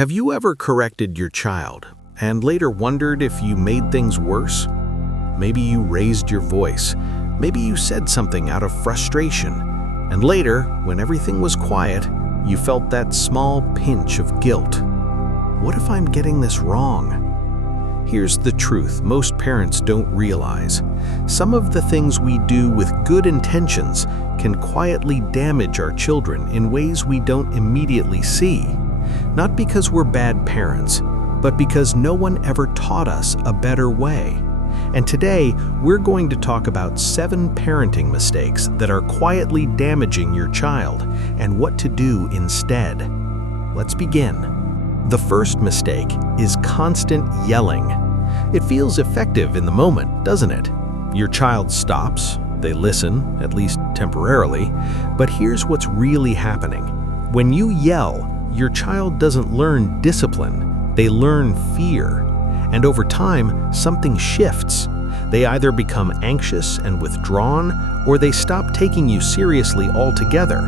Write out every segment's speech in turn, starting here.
Have you ever corrected your child and later wondered if you made things worse? Maybe you raised your voice. Maybe you said something out of frustration. And later, when everything was quiet, you felt that small pinch of guilt. What if I'm getting this wrong? Here's the truth most parents don't realize. Some of the things we do with good intentions can quietly damage our children in ways we don't immediately see. Not because we're bad parents, but because no one ever taught us a better way. And today, we're going to talk about 7 parenting mistakes that are quietly damaging your child and what to do instead. Let's begin. The first mistake is constant yelling. It feels effective in the moment, doesn't it? Your child stops, they listen, at least temporarily, but here's what's really happening. When you yell, your child doesn't learn discipline, they learn fear. And over time, something shifts. They either become anxious and withdrawn, or they stop taking you seriously altogether.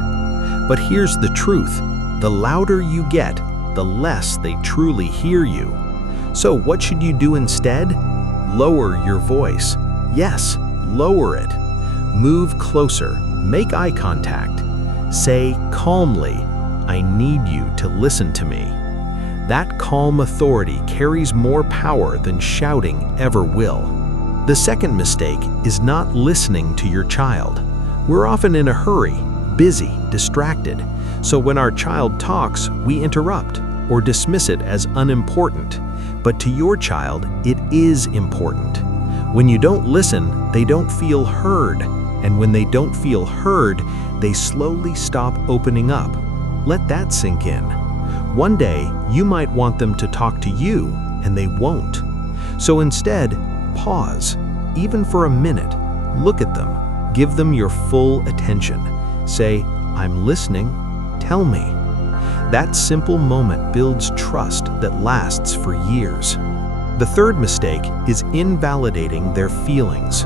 But here's the truth. The louder you get, the less they truly hear you. So what should you do instead? Lower your voice. Yes, lower it. Move closer. Make eye contact. Say calmly, "I need you to listen to me." That calm authority carries more power than shouting ever will. The second mistake is not listening to your child. We're often in a hurry, busy, distracted. So when our child talks, we interrupt or dismiss it as unimportant. But to your child, it is important. When you don't listen, they don't feel heard. And when they don't feel heard, they slowly stop opening up. Let that sink in. One day, you might want them to talk to you, and they won't. So instead, pause, even for a minute. Look at them. Give them your full attention. Say, "I'm listening. Tell me." That simple moment builds trust that lasts for years. The third mistake is invalidating their feelings.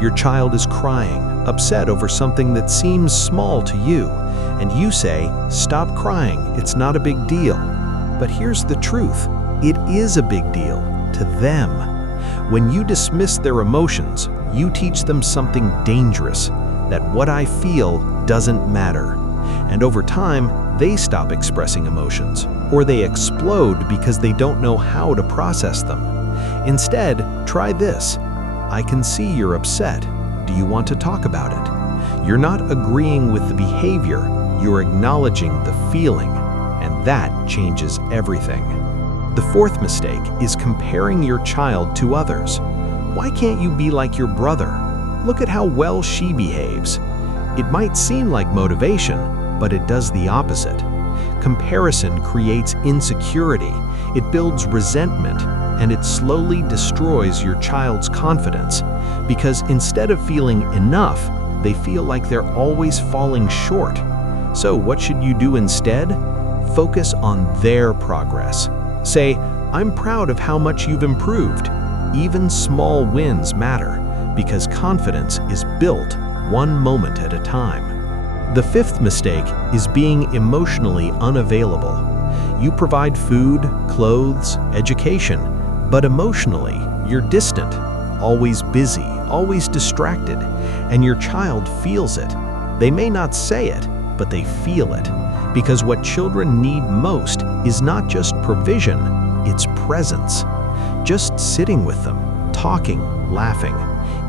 Your child is crying, upset over something that seems small to you, and you say, "Stop crying, it's not a big deal." But here's the truth, it is a big deal to them. When you dismiss their emotions, you teach them something dangerous, that what I feel doesn't matter. And over time, they stop expressing emotions, or they explode because they don't know how to process them. Instead, try this. "I can see you're upset. Do you want to talk about it?" You're not agreeing with the behavior, you're acknowledging the feeling, and that changes everything. The fourth mistake is comparing your child to others. Why can't you be like your brother? Look at how well she behaves. It might seem like motivation, but it does the opposite. Comparison creates insecurity, it builds resentment, and it slowly destroys your child's confidence, because instead of feeling enough, they feel like they're always falling short. So what should you do instead? Focus on their progress. Say, "I'm proud of how much you've improved." Even small wins matter, because confidence is built one moment at a time. The fifth mistake is being emotionally unavailable. You provide food, clothes, education, but emotionally, you're distant, always busy, always distracted, and your child feels it. They may not say it, but they feel it, because what children need most is not just provision, it's presence. Just sitting with them, talking, laughing.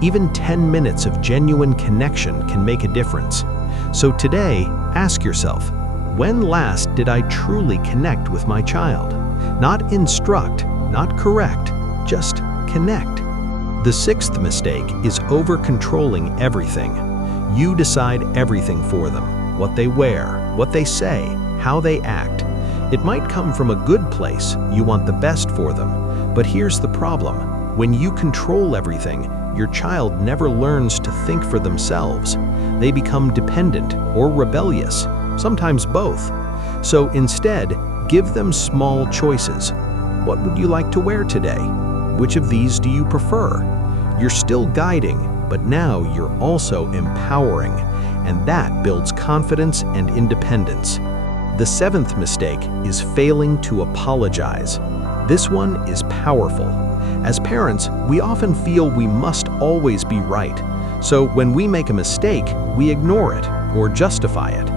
Even 10 minutes of genuine connection can make a difference. So today, ask yourself, when last did I truly connect with my child? Not instruct, not correct, just connect. The sixth mistake is over-controlling everything. You decide everything for them, what they wear, what they say, how they act. It might come from a good place, you want the best for them, but here's the problem. When you control everything, your child never learns to think for themselves. They become dependent or rebellious, sometimes both. So instead, give them small choices. What would you like to wear today? Which of these do you prefer? You're still guiding, but now you're also empowering, and that builds confidence and independence. The seventh mistake is failing to apologize. This one is powerful. As parents, we often feel we must always be right. So when we make a mistake, we ignore it or justify it.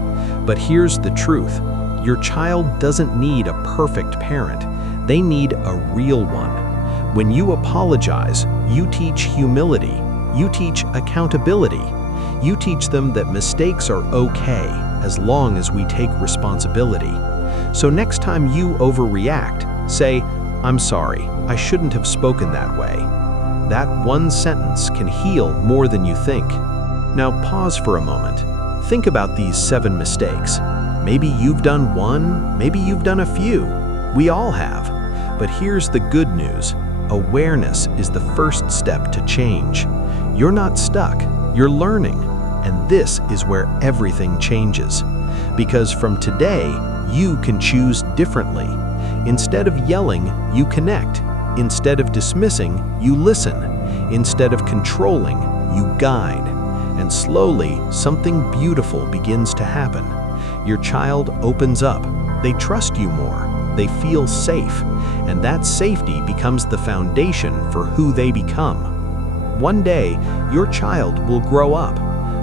But here's the truth. Your child doesn't need a perfect parent. They need a real one. When you apologize, you teach humility. You teach accountability. You teach them that mistakes are okay as long as we take responsibility. So next time you overreact, say, "I'm sorry, I shouldn't have spoken that way." That one sentence can heal more than you think. Now pause for a moment. Think about these 7 mistakes. Maybe you've done one, maybe you've done a few. We all have. But here's the good news. Awareness is the first step to change. You're not stuck, you're learning. And this is where everything changes. Because from today, you can choose differently. Instead of yelling, you connect. Instead of dismissing, you listen. Instead of controlling, you guide. And slowly, something beautiful begins to happen. Your child opens up. They trust you more. They feel safe. And that safety becomes the foundation for who they become. One day, your child will grow up.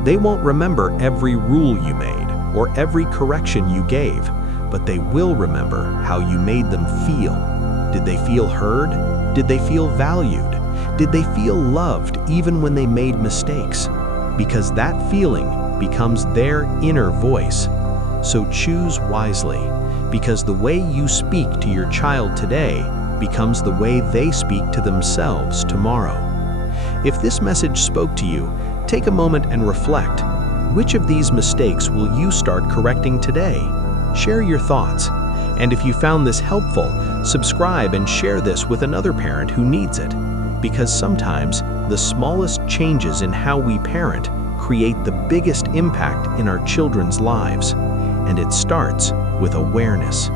They won't remember every rule you made or every correction you gave, but they will remember how you made them feel. Did they feel heard? Did they feel valued? Did they feel loved even when they made mistakes? Because that feeling becomes their inner voice. So choose wisely, because the way you speak to your child today becomes the way they speak to themselves tomorrow. If this message spoke to you, take a moment and reflect. Which of these mistakes will you start correcting today? Share your thoughts. And if you found this helpful, subscribe and share this with another parent who needs it. Because sometimes the smallest changes in how we parent create the biggest impact in our children's lives. And it starts with awareness.